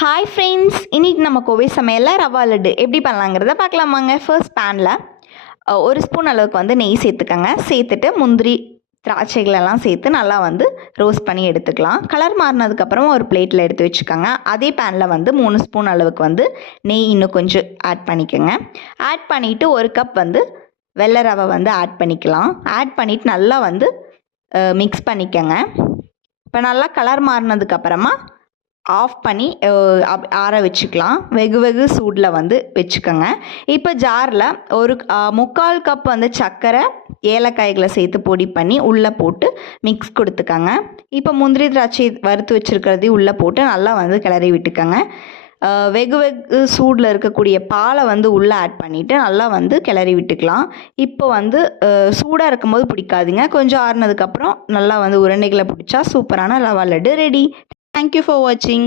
Hi friends, இன்றைக்கி நம்ம கோவை சமையலில் ரவா லட்டு எப்படி பண்ணலாங்கிறத பார்க்கலாமாங்க. ஃபர்ஸ்ட் பேனில் ஒரு ஸ்பூன் அளவுக்கு நெய் சேர்த்துக்கங்க. சேர்த்துட்டு முந்திரி திராட்சைகளெல்லாம் சேர்த்து நல்லா ரோஸ்ட் பண்ணி எடுத்துக்கலாம். கலர் மாறினதுக்கப்புறம் ஒரு பிளேட்டில் எடுத்து வச்சுக்கோங்க. அதே பேனில் 3 ஸ்பூன் அளவுக்கு நெய் இன்னும் கொஞ்சம் ஆட் பண்ணிக்கோங்க. ஆட் பண்ணிவிட்டு ஒரு கப் வெள்ளை ரவை ஆட் பண்ணிக்கலாம். ஆட் பண்ணிவிட்டு நல்லா மிக்ஸ் பண்ணிக்கோங்க. இப்போ நல்லா கலர் மாறினதுக்கப்புறமா ஆஃப் பண்ணி ஆற வச்சுக்கலாம். வெகு சூடில் வச்சுக்கோங்க. இப்போ ஜாரில் ஒரு 3/4 கப் சர்க்கரை ஏலக்காய்களை சேர்த்து பொடி பண்ணி உள்ளே போட்டு மிக்ஸ் கொடுத்துக்கோங்க. இப்போ முந்திரி திராட்சை வறுத்து வச்சுருக்கிறதையும் உள்ளே போட்டு நல்லா கிளறி விட்டுக்கோங்க. வெகு சூடில் இருக்கக்கூடிய பாலை உள்ளே ஆட் பண்ணிவிட்டு நல்லா கிளறி விட்டுக்கலாம். இப்போ சூடாக இருக்கும்போது பிடிக்காதீங்க. கொஞ்சம் ஆறுனதுக்கப்புறம் நல்லா உருண்டைகளை பிடிச்சா சூப்பரான rava laddu ready. Thank you for watching.